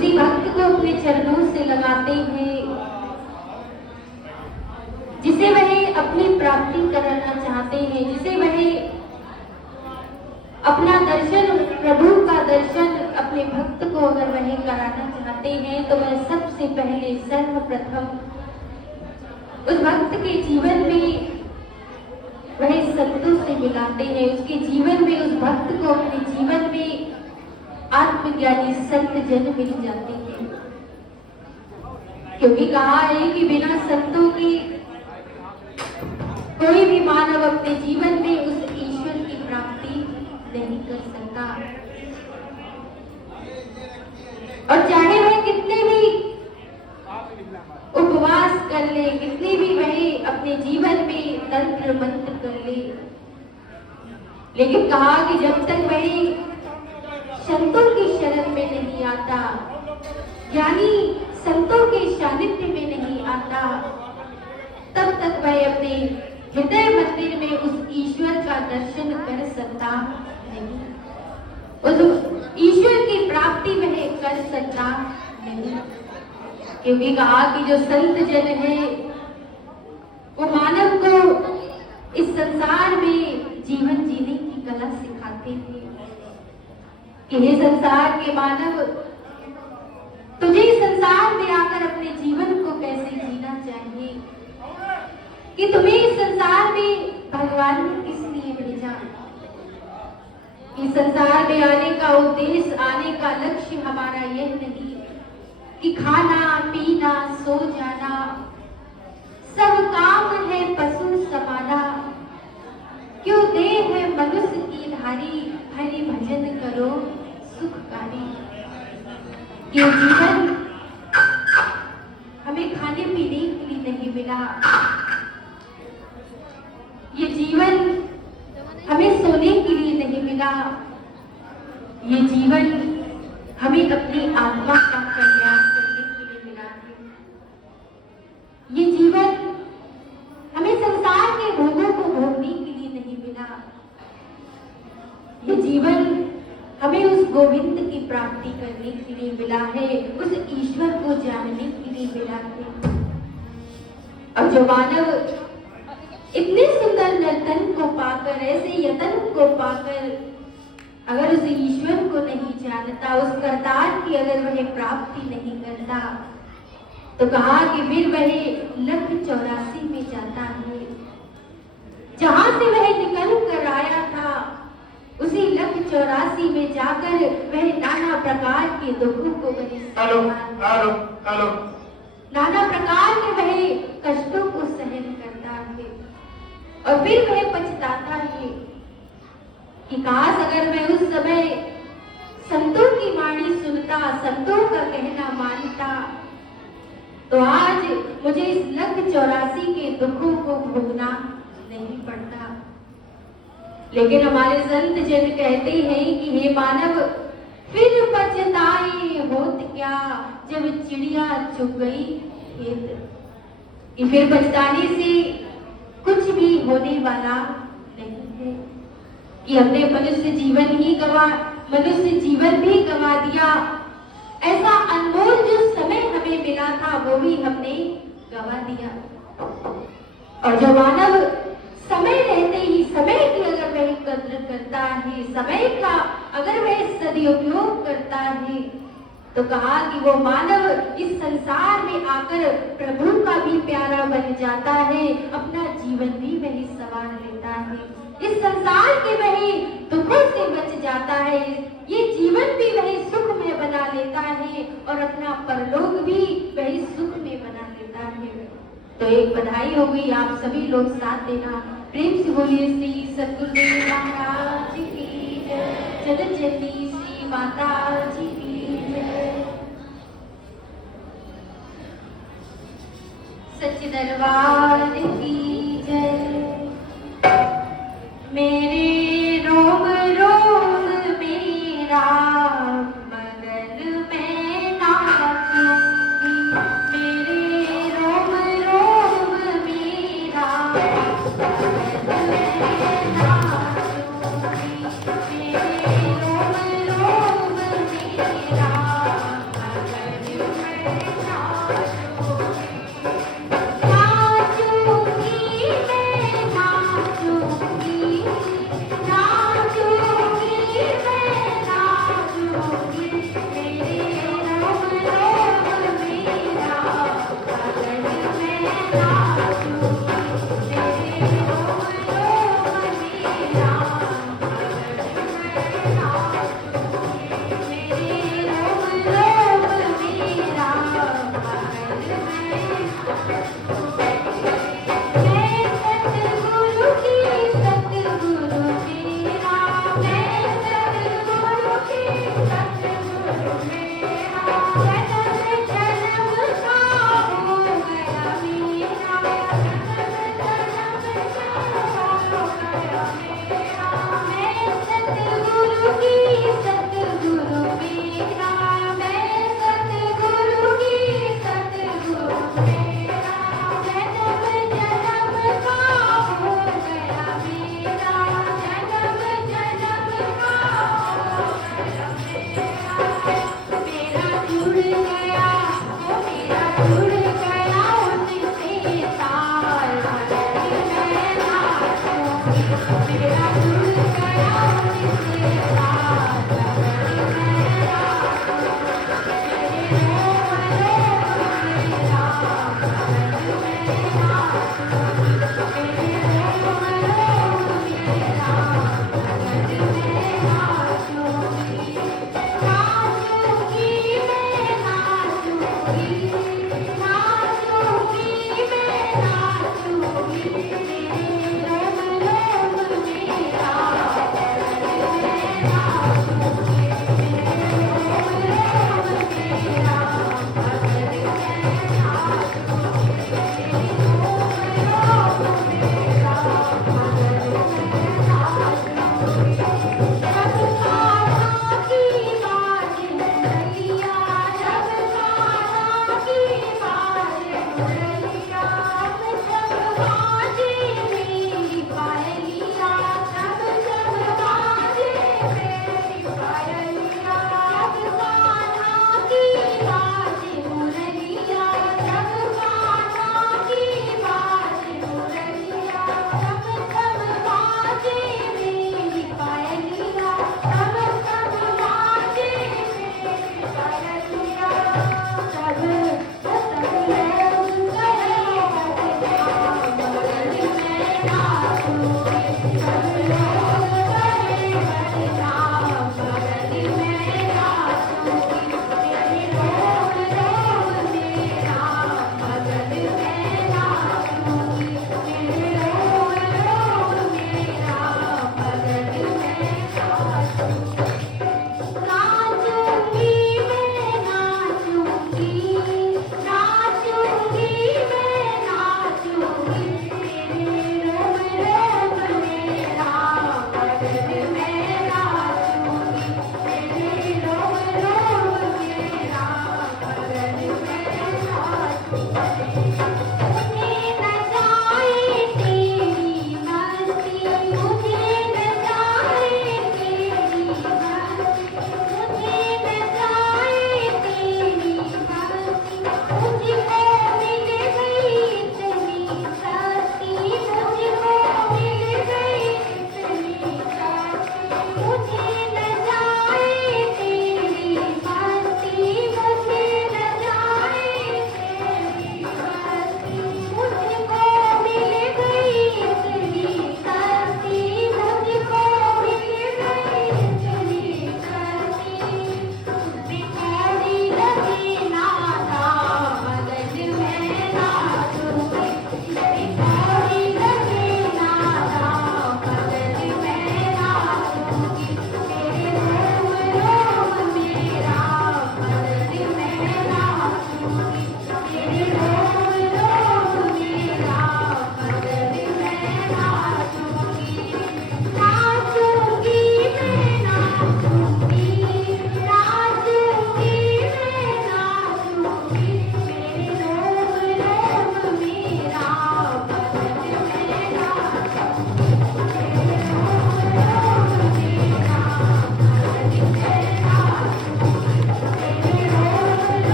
उसी भक्त को अपने चरणों से लगाते हैं जिसे वह अपनी प्राप्ति कराना चाहते हैं, जिसे वह अपना दर्शन, प्रभु का दर्शन अपने भक्त को अगर वह कराना चाहते हैं तो वह सबसे पहले सर्वप्रथम उस भक्त के जीवन में वह संतों से मिलाते हैं, उसके जीवन में उस भक्त को अपने जीवन में आत्मज्ञानी संत जन मिल जाते हैं। क्योंकि कहा है कि बिना संतों के कोई भी मानव अपने जीवन में उस ईश्वर की प्राप्ति नहीं कर सकता। और चाहे वह कितने भी उपवास कर ले, कितने भी वह अपने जीवन में तंत्र मंत्र कर ले, लेकिन कहा कि जब तक वह संतों की शरण में नहीं आता, यानी संतों के सानिध्य में नहीं आता, तब तक वह अपने हृदय मंदिर में उस ईश्वर का दर्शन कर सकता नहीं, उस ईश्वर की प्राप्ति वह कर सकता नहीं। क्योंकि कहा कि जो संत जन है वो मानव को इस संसार में जीवन जीने की कला सिखाते हैं कि हे संसार के मानव, तुझे इस संसार में आकर अपने जीवन को कैसे जीना चाहिए, कि तुम्हें इस संसार में भगवान ने किस लिए भेजा। इस संसार में आने का उद्देश्य, आने का लक्ष्य हमारा यह नहीं कि खाना पीना सो जाना, सब काम है पशु समाना, क्यों देह है मनुष्य की धारी, हरि भजन करो सुखकारी। ये जीवन हमें खाने पीने के लिए नहीं मिला, ये जीवन हमें सोने के लिए नहीं मिला, ये जीवन हमें अपनी आत्मा का कल्याण करने के लिए मिला है। ये जीवन हमें संसार के भोगों को भोगने के लिए नहीं मिला, ये जीवन हमें उस गोविंद की प्राप्ति करने के लिए मिला है, उस ईश्वर को जानने के लिए मिला है। और जो मानव इतने सुंदर नर्तन को पाकर, ऐसे यतन को पाकर अगर उस ईश्वर को नहीं जानता, उस करतार की अगर वह प्राप्ति नहीं करता, तो कहा कि फिर वह लख 84 में जाता है। जहां से वह निकल कर आया था, उसी लख 84 में जाकर वह नाना प्रकार के दुखों को नाना प्रकार के वह कष्टों को सहन करता है। और फिर वह पछताता है कि काश अगर मैं उस समय संतों की वाणी सुनता, संतों का कहना मानता, तो आज मुझे इस लख 84 के दुखों को भोगना नहीं पड़ता। लेकिन हमारे संत जन कहते हैं कि हे मानव, फिर पछताए होत क्या, जब चिड़िया चुग गई खेत। कि फिर पछताने से कुछ भी होने वाला नहीं है, कि हमने मनुष्य जीवन भी गवा दिया, ऐसा अनमोल जो समय हमें मिला था वो भी हमने गवा दिया। और जो मानव समय रहते ही समय की अगर वह कद्र करता है, समय का अगर वह सदुपयोग करता है, तो कहा कि वो मानव इस संसार में आकर प्रभु का भी प्यारा बन जाता है, अपना जीवन भी वही संवार लेता है, इस संसार के वही दुखों से बच जाता है, ये जीवन भी वही सुख में बना लेता है और अपना परलोक भी वही सुख में बना लेता है। तो एक बधाई हो गई, आप सभी लोग साथ देना, प्रेम से बोलिए श्री सद्गुरुदेव महाराज की जय, जगत जननी श्री माता जी की जय, सच्चे दरबार की जय। मेरे रोम रोम मेरा मगन में नाचूंगी, मेरे रोम रोम मेरा मगन में नाचूंगी, मेरे रोम रोम मेरा मगन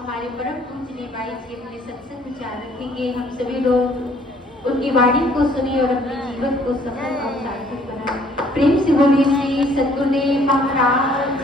हमारे परम पूजनीय बाई जी अपने सत्संग विचार रखेंगे। हम सभी लोग उनकी वाणी को सुने और अपने जीवन को सफल और सार्थक बनाए। प्रेम से बोलिए श्री सद्गुरुदेव महाराज